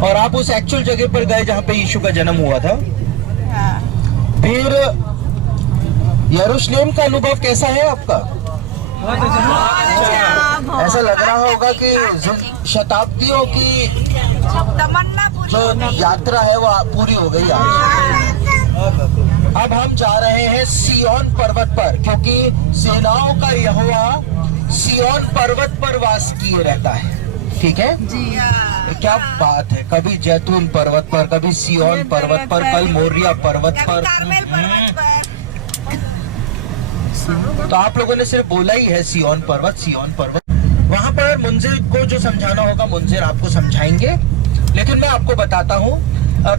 और आप उस एक्चुअल जगह पर गए जहाँ पे यीशु का जन्म हुआ था। फिर यरूशलेम का अनुभव कैसा है आपका? ऐसा लग रहा होगा कि शताब्दियों की जो यात्रा है वो पूरी हो गई आज। अब हम जा रहे हैं सिय्योन पर्वत पर, क्योंकि सेनाओं का यहोवा सिय्योन पर्वत पर वास किए रहता है। ठीक है जी। क्या बात है, कभी जैतून पर्वत पर, कभी सिय्योन पर्वत पर, कल मोरिया पर्वत पर। तो आप लोगों ने सिर्फ बोला ही है सिय्योन पर्वत, सिय्योन पर्वत। वहां पर मुंजिर को जो समझाना होगा मुंजिर आपको समझाएंगे, लेकिन मैं आपको बताता हूँ।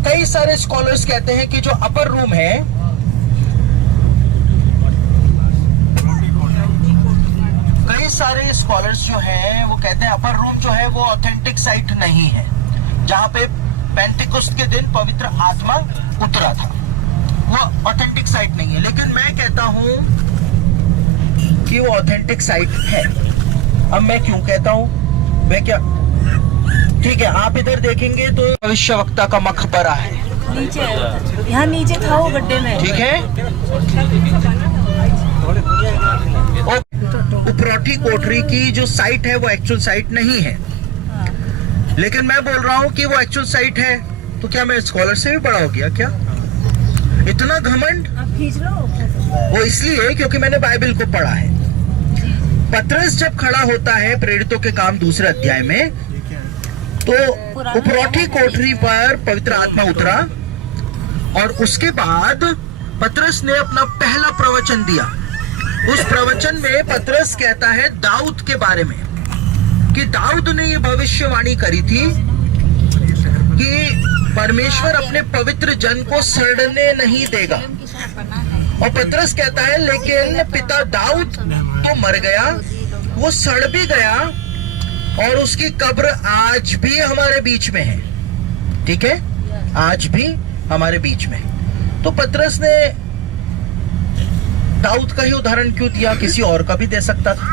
कई सारे स्कॉलर्स कहते हैं कि जो अपर रूम है, कई सारे स्कॉलर्स जो हैं वो कहते हैं अपर रूम जो है वो ऑथेंटिक साइट नहीं है, जहां पे पेंटिकुस्त के दिन पवित्र आत्मा उतरा था, वो ऑथेंटिक साइट नहीं है। लेकिन मैं कहता हूं कि वो ऑथेंटिक साइट है। अब मैं क्यों कहता हूं, मैं क्या, ठीक है, आप इधर देखेंगे तो भविष्यवक्ता का मकबरा है नीचे, यहाँ नीचे था वो गड्ढे में। ठीक है, उपरोठी कोठरी की जो साइट है वो एक्चुअल साइट नहीं है, लेकिन मैं बोल रहा हूँ कि वो एक्चुअल साइट है। तो क्या मैं स्कॉलर से भी बड़ा हो गया क्या? इतना घमंड? खींच लो। वो इसलिए क्योंकि मैंने बाइबल को पढ़ा है। पतरस जब खड़ा होता है प्रेरितों के काम दूसरे अध्याय में, तो उपरोठी कोठरी पर पवित्र आत्मा उतरा और उसके बाद पतरस ने अपना पहला प्रवचन दिया। उस प्रवचन में पतरस कहता है दाऊद के बारे में कि दाऊद ने ये भविष्यवाणी करी थी कि परमेश्वर अपने पवित्र जन को सड़ने नहीं देगा। और पतरस कहता है लेकिन पिता दाऊद तो मर गया, वो सड़ भी गया और उसकी कब्र आज भी हमारे बीच में है। ठीक है, आज भी हमारे बीच में। तो पतरस ने दाऊद का ही उदाहरण क्यों दिया? किसी और का भी दे सकता था।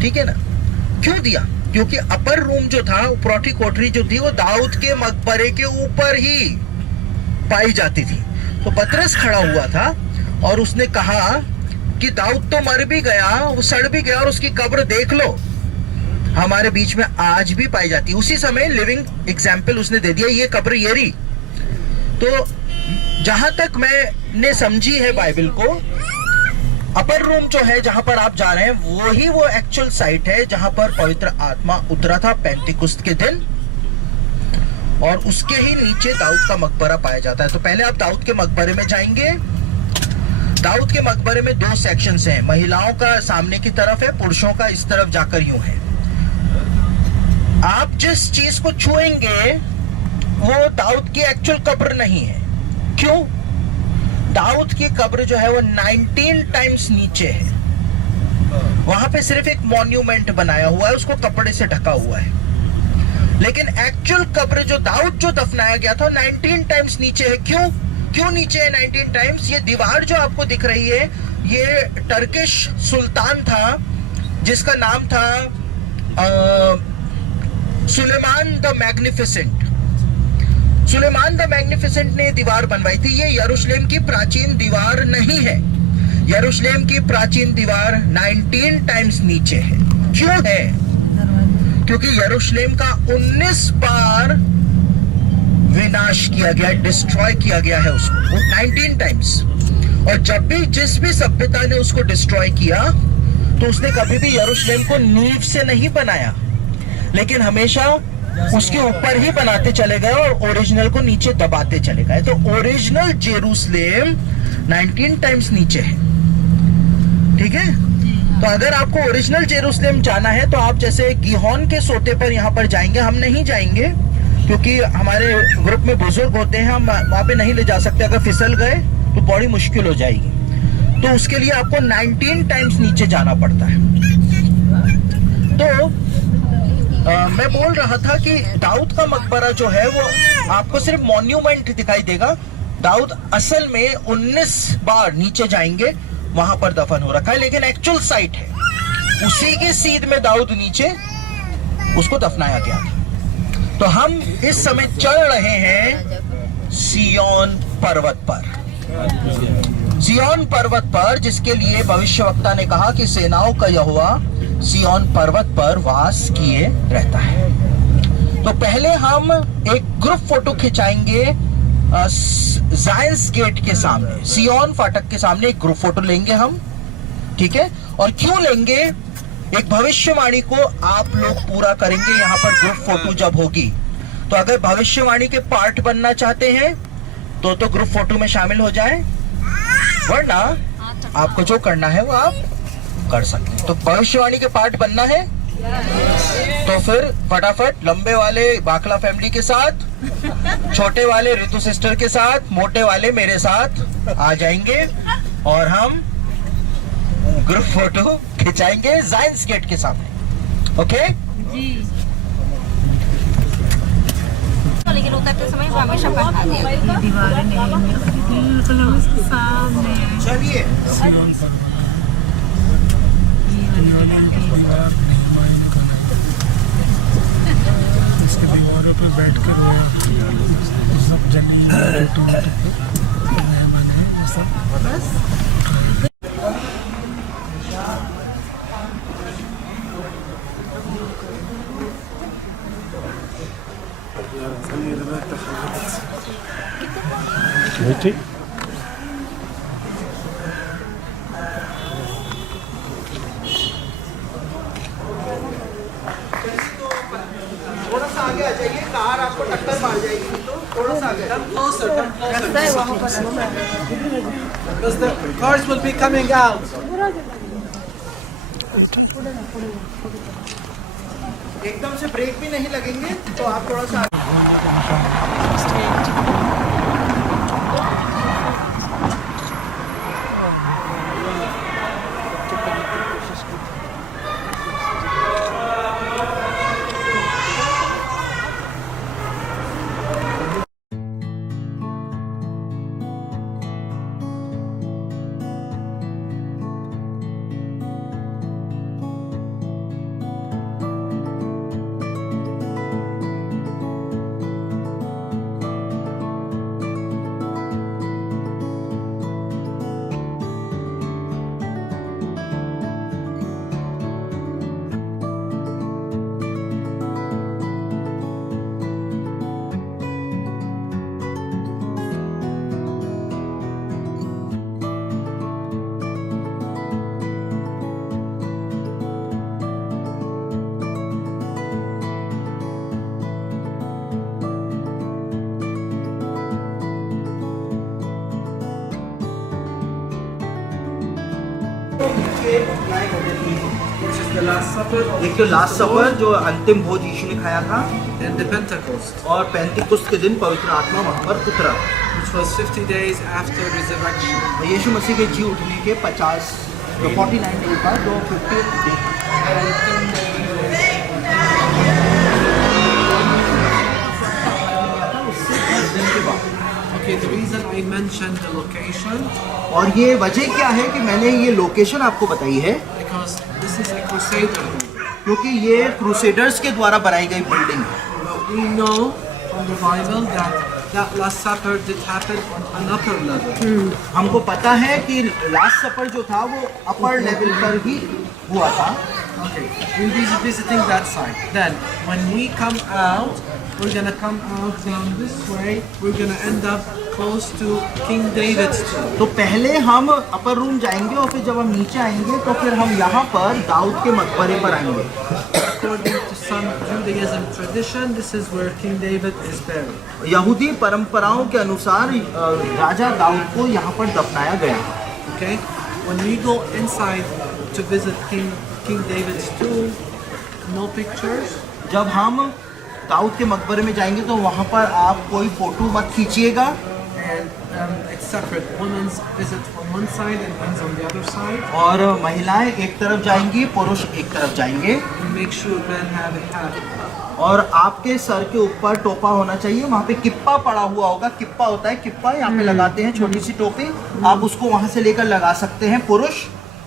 ठीक है ना, क्यों दिया? क्योंकि अपर रूम जो था, उपरोठी कोठरी जो थी, वो दाऊद के मकबरे के ऊपर ही पाई जाती थी। तो पतरस खड़ा हुआ था और उसने कहा कि दाऊद तो मर भी गया, वो सड़ भी गया और उसकी कब्र देख लो, हमारे बीच में आज भी पाई जाती है। उसी समय लिविंग एग्जाम्पल उसने दे दिया, ये कब्र ये रही। तो जहां तक मैंने समझी है बाइबल को, अपर रूम जो है जहां पर आप जा रहे हैं वो एक्चुअल साइट है जहां पर पवित्र आत्मा उतरा था पेंटिकुस्त के दिन, और उसके ही नीचे दाऊद का मकबरा पाया जाता है। तो पहले आप दाऊद के मकबरे में जाएंगे। दाऊद के मकबरे में दो सेक्शंस हैं, महिलाओं का सामने की तरफ है, पुरुषों का इस तरफ जाकर यूं है। आप जिस चीज को छुएंगे वो दाऊद की एक्चुअल कब्र नहीं है। क्यों? दाऊद की कब्र जो है वो 19 टाइम्स नीचे है, वहां पे सिर्फ एक मॉन्यूमेंट बनाया हुआ है, उसको कपड़े से ढका हुआ है। लेकिन एक्चुअल कब्र जो दाऊद जो दफनाया गया था 19 टाइम्स नीचे है। क्यों नीचे है 19 टाइम्स? ये दीवार जो आपको दिख रही है, ये टर्किश सुल्तान था जिसका नाम था Suleiman the Magnificent. Suleiman the Magnificent ने दीवार बनवाई थी। ये यरूशलेम की प्राचीन दीवार नहीं है। यरूशलेम की प्राचीन दीवार 19 टाइम्स नीचे है। क्यों है? क्योंकि यरूशलेम का 19 बार विनाश किया गया, डिस्ट्रॉय किया गया है उसको, 19 टाइम्स। और जब भी जिस भी सभ्यता ने उसको डिस्ट्रॉय किया तो उसने कभी भी यरूशलेम को नींव से नहीं बनाया, लेकिन हमेशा उसके ऊपर ही बनाते चले गए और ओरिजिनल को नीचे दबाते चले गए। तो ओरिजिनल जेरूसलेम 19 टाइम्स नीचे है। ठीक है, तो अगर आपको ओरिजिनल जेरूसलेम जाना है तो आप जैसे गिहोन के सोते पर यहाँ पर जाएंगे। हम नहीं जाएंगे क्योंकि हमारे ग्रुप में बुजुर्ग होते हैं, हम वहां पे नहीं ले जा सकते। अगर फिसल गए तो बड़ी मुश्किल हो जाएगी, तो उसके लिए आपको 19 टाइम्स नीचे जाना पड़ता है। तो मैं बोल रहा था कि दाऊद का मकबरा जो है वो आपको सिर्फ मॉन्यूमेंट दिखाई देगा। दाऊद असल में 19 बार नीचे जाएंगे, वहां पर दफन हो रखा है, लेकिन एक्चुअल साइट है उसी की सीध में दाऊद नीचे उसको दफनाया गया था। तो हम इस समय चल रहे हैं सिय्योन पर्वत पर। सिय्योन पर्वत पर, जिसके लिए भविष्यवक्ता ने कहा कि सेनाओं का यहोवा सिय्योन पर्वत पर वास किए रहता है। तो पहले हम एक ग्रुप फोटो खिंचाएंगे जायंस गेट के सामने, सिय्योन फाटक के सामने एक ग्रुप फोटो लेंगे हम, ठीक है। और क्यों लेंगे? एक भविष्यवाणी को आप लोग पूरा करेंगे यहाँ पर ग्रुप फोटो जब होगी। तो अगर भविष्यवाणी के पार्ट बनना चाहते हैं तो ग्रुप फोटो में शामिल हो जाएं, वरना आपको जो करना है वो आप कर सकते हैं। तो भविष्यवाणी के पार्ट बनना है तो फिर फटाफट लंबे वाले बाकला फैमिली के साथ, छोटे वाले ऋतु सिस्टर के साथ, मोटे वाले मेरे साथ आ जाएंगे और हम ग्रुप फोटो खिंचाएंगे जायंस गेट के सामने। ओके जी। लेकिन उतरते समय वो हमेशा पहना दिया। दीवारें नहीं, बिल्कुल उसके सामने। चलिए इसके दीवारों पे बैठ कर रोया सब जमीन ठीक। थोड़ा सा आगे आ जाइए, कार आपको टक्कर मार जाएगी, तो थोड़ा सा आगे। Because the cars will be coming out. एकदम से ब्रेक भी नहीं लगेंगे, तो आप थोड़ा सा Which is the Last Supper एक तो लास्ट सपर जो अंतिम भोज यीशु ने खाया था, and the Pentecost, और पेंतिकुस्त के दिन पवित्र आत्मा वहां पर उतरा। which was 50 days after resurrection. यीशु मसीह के जी उठने के 49 डेज बाद, जो 50 day Okay, the reason I mentioned the location और ये वजह क्या है कि मैंने ये लोकेशन आपको बताई है, because this is a crusader building. क्योंकि ये क्रूसेडर्स के द्वारा बनाई गई बिल्डिंग है। But we know from the Bible that Last Supper did happen on an upper level. हमको पता है कि लास्ट सपर जो था वो अपर लेवल पर ही हुआ था। Okay, we'll be visiting that side. Then, when we come out, we're gonna come out down this way. We're gonna end up close to King David's tomb. तो पहले हम अपर रूम जाएंगे और फिर जब हम नीचे आएंगे तो फिर हम यहाँ पर दाऊद के मकबरे पर आएंगे। According to some Judaism tradition, this is where King David is buried. यहूदी परंपराओं के अनुसार राजा दाऊद को यहाँ पर दफनाया गया। Okay, when we go inside to visit King David's tomb, no pictures. जब हम दाऊद के मकबरे में जाएंगे तो वहाँ पर आप कोई फोटो मत खींचिएगा, And it's separate. Women's visit from one side and men's on the other side. और महिलाएं एक तरफ जाएंगी, पुरुष एक तरफ जाएंगे। We make sure men have a hat. और आपके सर के ऊपर टोपा होना चाहिए, वहाँ पे किप्पा पड़ा हुआ होगा। किप्पा होता है, किप्पा यहाँ पे लगाते हैं, छोटी सी टोपी, आप उसको वहाँ से लेकर लगा सकते हैं पुरुष।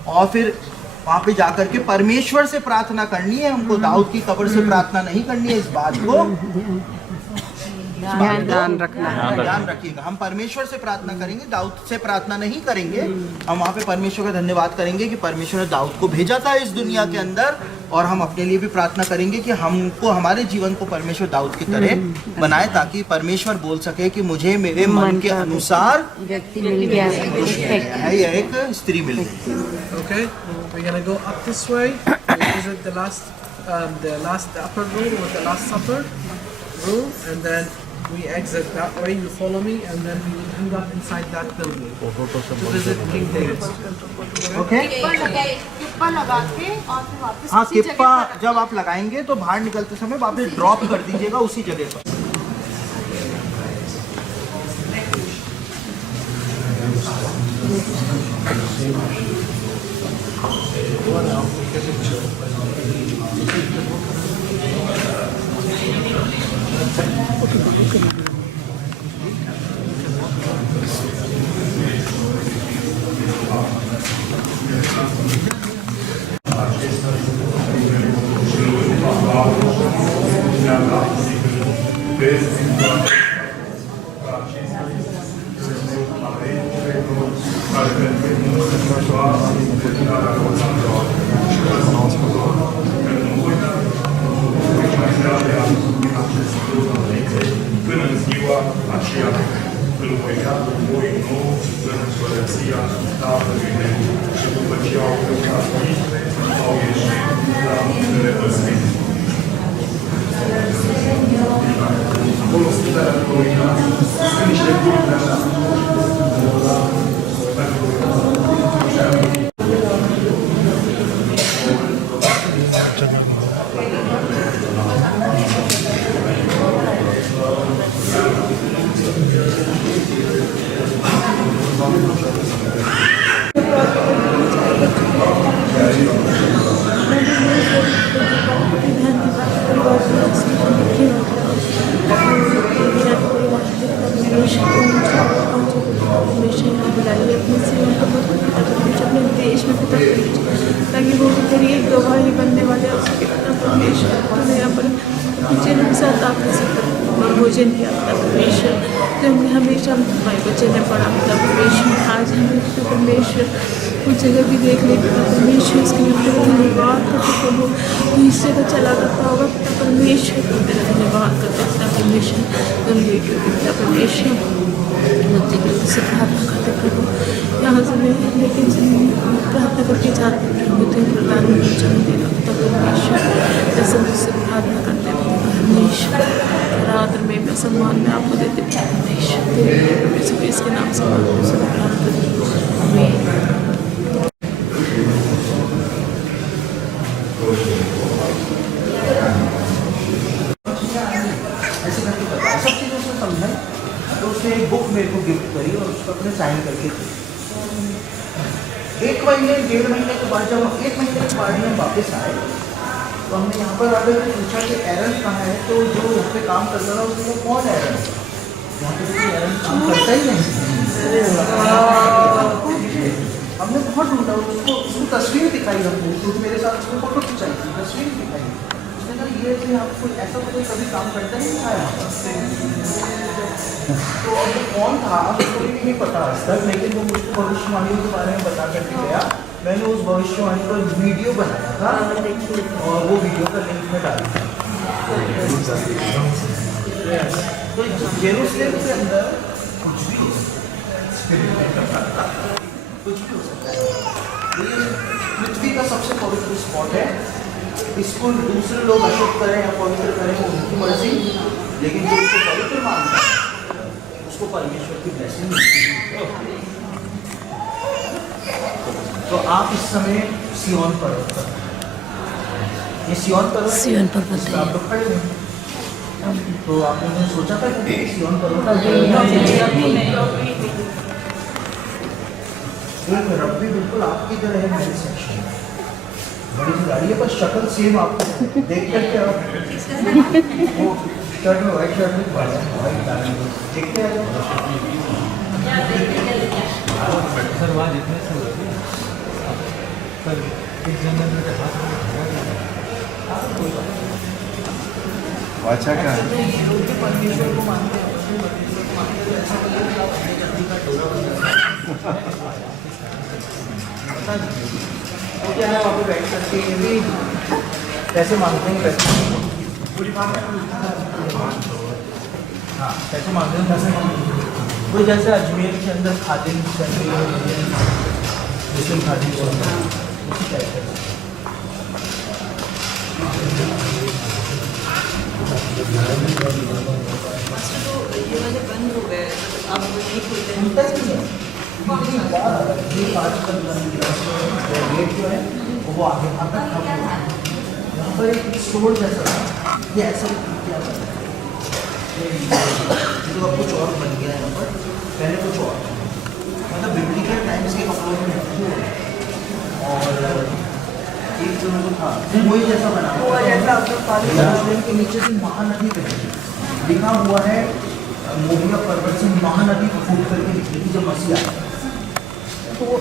और फिर वहां पे जाकर के परमेश्वर से प्रार्थना करनी है हमको, दाऊद की कब्र से प्रार्थना नहीं करनी है। इस बात को ध्यान रखना है। ध्यान रखिएगा। हम परमेश्वर से प्रार्थना करेंगे, दाऊद से प्रार्थना नहीं करेंगे। हम वहाँ पे परमेश्वर का धन्यवाद करेंगे कि परमेश्वर ने दाऊद को भेजा था इस दुनिया के अंदर, और हम अपने लिए भी प्रार्थना करेंगे कि हमको हमारे जीवन को परमेश्वर दाऊद की तरह बनाए, ताकि परमेश्वर बोल सके कि मुझे मेरे मन के अनुसार व्यक्ति मिल गया है, या एक स्त्री मिल गई। Okay, we're gonna go up this way. We visit the last upper room or the last supper room, and then we exit that way. You follow me, and then we will end up inside that building to visit King David's. Okay. Kippah लगा के और फिर वापस हाँ, उसी kippah जगह पर जब आप लगाएंगे तो बाहर निकलते समय वापस ड्रॉप कर दीजिएगा उसी जगह पर। Până în ziua aceea îl voi da voi nou în împărăția Tatălui meu și după ce au plecat Istre, au ieșit la muntele Păsmit. Acolo starea lui sunt niște curte așa. अपने देश में पिता ताकि वो भी तेरी एक गवाही बनने वाले उसके पिता परमेश्वर तो यहाँ पर भोजन के साथ आप और भोजन किया पिता परमेश्वर जो हमने हमेशा हमारे बच्चे ने पढ़ा पिता परमेश्वर आज हमें पिता परमेश्वर वो जगह भी देख ले पिता परमेश्वर उसके लिए तेरा धन्यवाद करते प्रभु तो इससे तो चला करता होगा पिता परमेश्वर को तेरा धन्यवाद करते पिता परमेश्वर तुम देखिए पिता परमेश्वर से प्रार्थना करते प्रभु यहाँ से लेकिन प्रार्थना करके जाते प्रभु तुम प्रदान वचन देना पिता परमेश्वर जैसे मुझसे प्रार्थना करते परमेश्वर रात में सम्मान में आपको देते परमेश्वर तेरे परमेश्वर इसके नाम से प्रार्थना करते तो उसने एक बुक मेरे को गिफ्ट करी और उसको अपने साइन करके दी। 1 महीने 1.5 महीने के बाद जब हम 1 महीने के बाद हम वापस आए तो हमने यहाँ पर आकर के पूछा कि एरन कहाँ है, तो जो यहाँ पे काम करता था उसने कहा कौन एरन, यहाँ पे कोई एरन काम करता ही नहीं। हमने बहुत ढूंढा, उसको तस्वीर दिखाई हमने, क्योंकि मेरे साथ उसने फोटो खिंचाई थी, तस्वीर दिखाई। उसने कहा ये कि आपको ऐसा कोई कभी काम करता नहीं था यहाँ पर। तो अब वो कौन था उसको भी नहीं पता आज तक, लेकिन वो मुझको भविष्यवाणियों के बारे में बता करके गया। मैंने उस भविष्यवाणी पर वीडियो बनाया था और वो वीडियो का लिंक में डाला था। तो जेरूसलेम के अंदर कुछ भी हो सकता है। ये पृथ्वी का सबसे पवित्र स्पॉट है। इसको दूसरे लोग अशुद्ध करें या पवित्र करें वो उनकी मर्जी, लेकिन जो इसको पवित्र मानता है उसको परमेश्वर की ब्लेसिंग मिलती है। तो आप इस समय सिय्योन पर्वत पर, ये सिय्योन पर्वत आप लोग खड़े हैं, तो आपने सोचा था कि सिय्योन पर्वत रब्बी बिल्कुल आपकी तरह है। मेरे सेक्शन बड़ी सी गाड़ी है पर शक्ल सेम आपको देख करके आप वो शर्ट में व्हाइट शर्ट में देखते हैं सर वहाँ जितने अच्छा क्या क्या है वहाँ पे बैठ करके ये भी पैसे मांगते हैं पैसे हाँ पैसे मांगते हैं पैसे वो जैसे अजमेर के अंदर खादिम मुस्लिम खादिम उसी टाइप का ये वाले बंद हो गए अब नहीं खुलते गेट जो है वो आगे वहाँ तक खत्म हो गया। यहाँ पर एक स्टोर जैसा था ये ऐसा किया था तो अब कुछ और बन गया यहाँ पर पहले कुछ और मतलब बिब्लिकल टाइम्स के कपड़ों में और एक जो वो था वही जैसा बना हुआ यरूशलेम के नीचे से महानदी बनी लिखा हुआ है मोरिया पर्वत से महानदी फूट करके निकली थी जब मसीह आया तो वो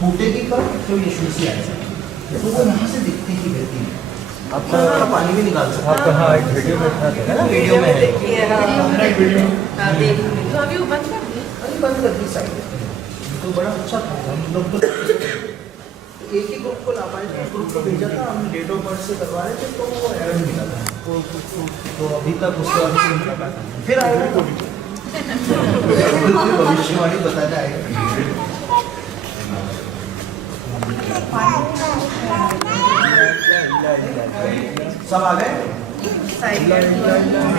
फूटेगी कब तो यीशु मसीह आएगा तो वो यहाँ से दिखती थी बहती है आप थोड़ा पानी भी निकाल सकते आप कहाँ एक वीडियो में था है ना वीडियो में है तो अभी वो बंद कर दिए अरे बंद कर दी साइड तो बड़ा अच्छा था हम लोग तो एक ही ग्रुप को ला पाए थे ग्रुप को भेजा था हम डेट ऑफ बर्थ से करवा रहे थे तो वो एरर मिला था तो अभी तक उसके बाद से मिला था फिर आएगा भविष्यवाणी बताना आएगा सब आ गए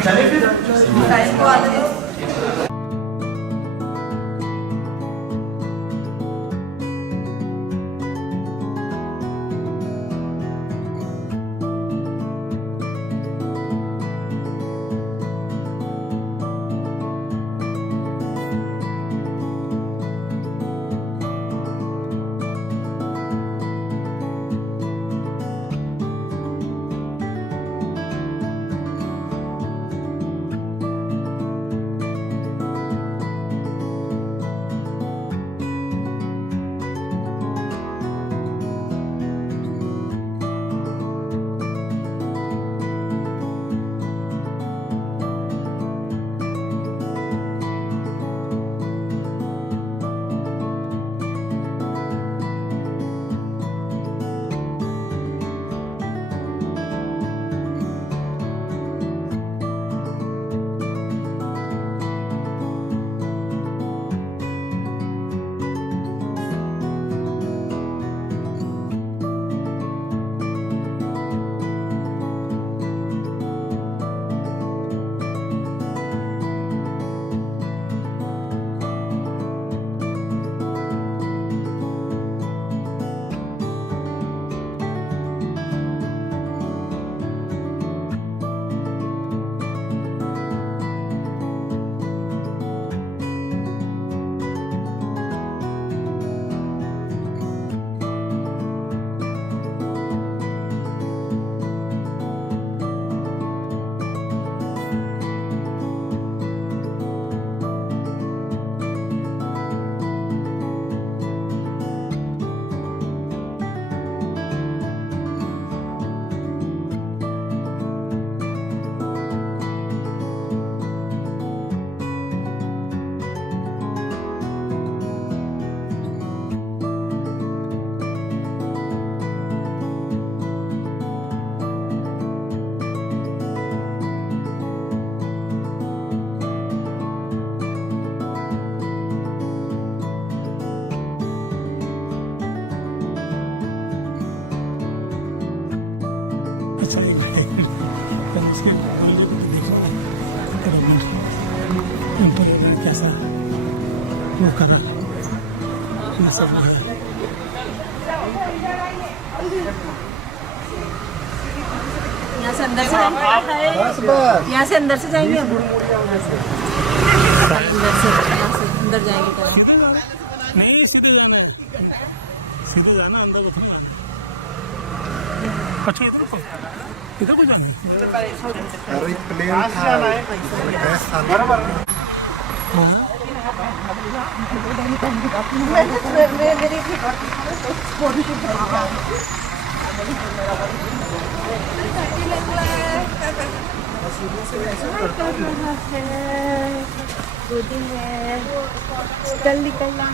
चले फिर अच्छा एक तो उसके पहले देखना ऊपर कैसा वो करा ये सब है यहाँ से अंदर से यहाँ से अंदर से जाएंगे हम अंदर से यहाँ से अंदर जाएंगे सीधे जाना नहीं सीधे जाना है सीधे जाना अंदर तो नहीं आना अच्छा इधर को जाना है अरे प्लेन था बराबर हाँ कल निकलना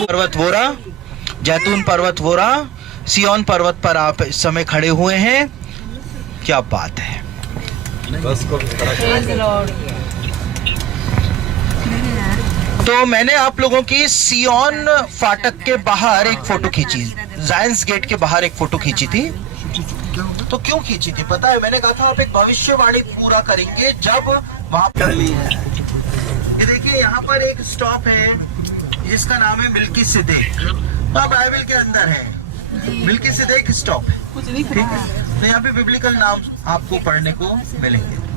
पर्वत वोरा, जैतून पर्वत वोरा, सियोन पर्वत पर आप इस समय खड़े हुए हैं। क्या बात है। तो मैंने आप लोगों की सियोन फाटक के बाहर एक फोटो खींची, जायंस गेट के बाहर एक फोटो खींची थी। तो क्यों खींची थी पता है? मैंने कहा था आप एक भविष्यवाणी पूरा करेंगे जब वहां पर। ये देखिए यहाँ पर एक स्टॉप है जिसका नाम है मिल्की सिद्दीक, बाइबल के अंदर है मिल्की सिद्दीक स्टॉप, ठीक है। तो यहाँ पे बिब्लिकल नाम आपको पढ़ने को मिलेंगे।